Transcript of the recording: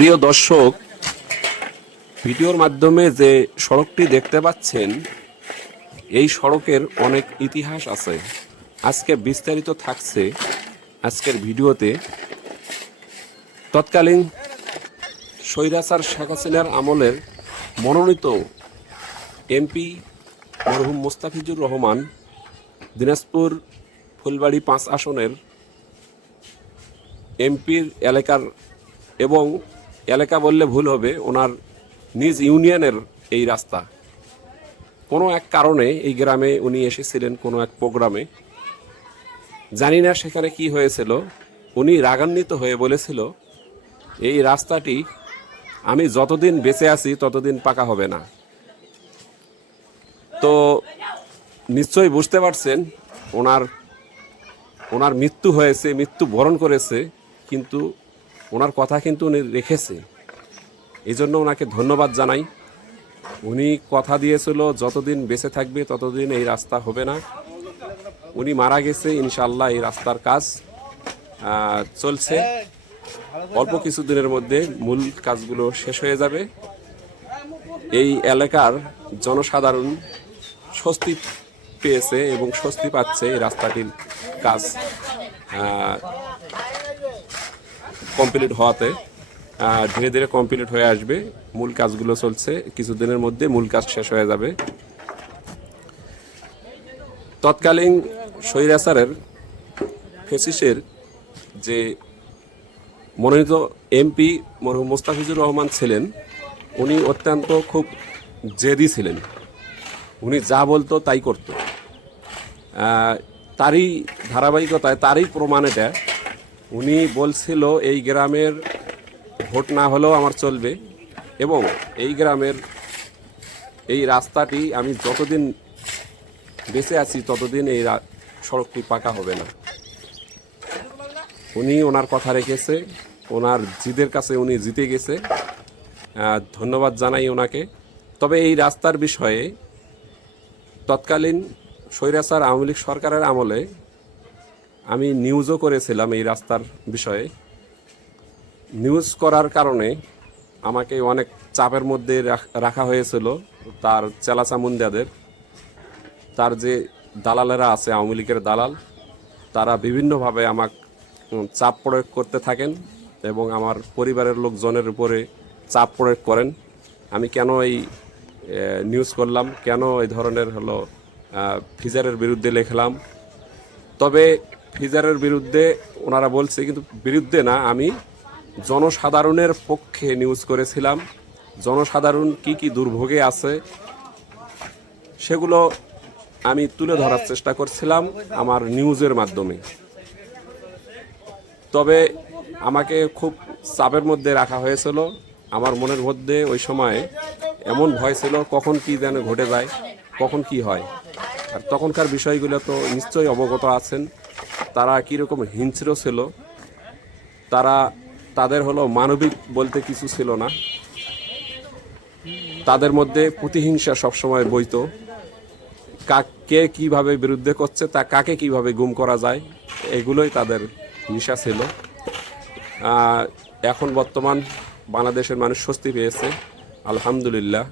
প্রিয় দর্শক, ভিডিওর মাধ্যমে যে সড়কটি দেখতে পাচ্ছেন, এই সড়কের অনেক ইতিহাস আছে। আজকে বিস্তারিত থাকছে আজকের ভিডিওতে। তৎকালীন স্বৈরাচার শেখ হাসিনার আমলের মনোনীত এমপি মরহুম মোস্তাফিজুর রহমান দিনাজপুর ফুলবাড়ি পাঁচ আসনের এমপির এলাকার এবং এলাকা বললে ভুল হবে, ওনার নিজ ইউনিয়নের এই রাস্তা। কোনো এক কারণে এই গ্রামে উনি এসেছিলেন, কোনো এক প্রোগ্রামে। জানি না সেখানে কি হয়েছিল, উনি রাগান্বিত হয়ে বলেছিল, এই রাস্তাটি আমি যতদিন বেঁচে আছি, ততদিন পাকা হবে না। তো নিশ্চয়ই বুঝতে পারছেন, ওনার ওনার মৃত্যু হয়েছে, মৃত্যু বরণ করেছে, কিন্তু ওনার কথা কিন্তু উনি রেখেছে। এই জন্য ওনাকে ধন্যবাদ জানাই। উনি কথা দিয়েছিল, যতদিন বেঁচে থাকবে, ততদিন এই রাস্তা হবে না। উনি মারা গেছে ইনশাল্লাহ এই রাস্তার কাজ চলছে। অল্প কিছু দিনের মধ্যে মূল কাজগুলো শেষ হয়ে যাবে। এই এলাকার জনসাধারণ স্বস্তি পেয়েছে এবং স্বস্তি পাচ্ছে এই রাস্তাটির কাজ। কমপ্লিট হওয়াতে ধীরে ধীরে কমপ্লিট হয়ে আসবে। মূল কাজগুলো চলছে, কিছুদিনের মধ্যে মূল কাজ শেষ হয়ে যাবে। তৎকালীন স্বৈরাচারের ফেসিসের যে মনোনীত এমপি মরহুম মোস্তাফিজুর রহমান ছিলেন, উনি অত্যন্ত খুব জেদি ছিলেন। উনি যা বলতো তাই করতো। তারই ধারাবাহিকতায়, তারই প্রমাণ এটা উনি বলছিল, এই গ্রামের ভোট না হলেও আমার চলবে। এবং এই গ্রামের এই রাস্তাটি আমি যতদিন বেঁচে আছি, ততদিন এই সড়কটি পাকা হবে না। উনি ওনার কথা রেখেছে, ওনার জিদের কাছে উনি জিতে গেছে। ধন্যবাদ জানাই ওনাকে। তবে এই রাস্তার বিষয়ে তৎকালীন স্বৈরাচার আওয়ামী লীগ সরকারের আমলে আমি নিউজও করেছিলাম এই রাস্তার বিষয়ে। নিউজ করার কারণে আমাকে অনেক চাপের মধ্যে রাখ- হয়েছিল তার চেলাচামুন্দাদের তার যে দালালেরা আছে, আওয়ামী লীগের দালাল, তারা বিভিন্নভাবে আমাক চাপ প্রয়োগ করতে থাকেন এবং আমার পরিবারের লোকজনের উপরে চাপ প্রয়োগ করেন। আমি কেন এই নিউজ করলাম? কেন এই ধরনের হলো ফিজারের বিরুদ্ধে লিখলাম? তবে ফিজারের বিরুদ্ধে ওনারা বলছে, কিন্তু বিরুদ্ধে না, আমি জনসাধারণের পক্ষে নিউজ করেছিলাম। জনসাধারণ কি কি দুর্ভোগে আছে, সেগুলো আমি তুলে ধরার চেষ্টা করছিলাম আমার নিউজের মাধ্যমে। তবে আমাকে খুব চাপের মধ্যে রাখা হয়েছিল। আমার মনের মধ্যে ওই সময় এমন ভয় ছিল, কখন কি যেন ঘটে যায়, কখন কি হয়। আর তখনকার বিষয়গুলো তো নিশ্চয়ই অবগত আছেন। তারা কীরকম হিংস্র ছিল, তারা তাদের হলো মানবিক বলতে কিছু ছিল না। তাদের মধ্যে প্রতিহিংসা সবসময় বইতো। কাকে কীভাবে বিরুদ্ধে করছে, তা কাকে কীভাবে গুম করা যায়, এগুলোই তাদের নিশা ছিল। এখন বর্তমান বাংলাদেশের মানুষ স্বস্তি পেয়েছে, আলহামদুলিল্লাহ।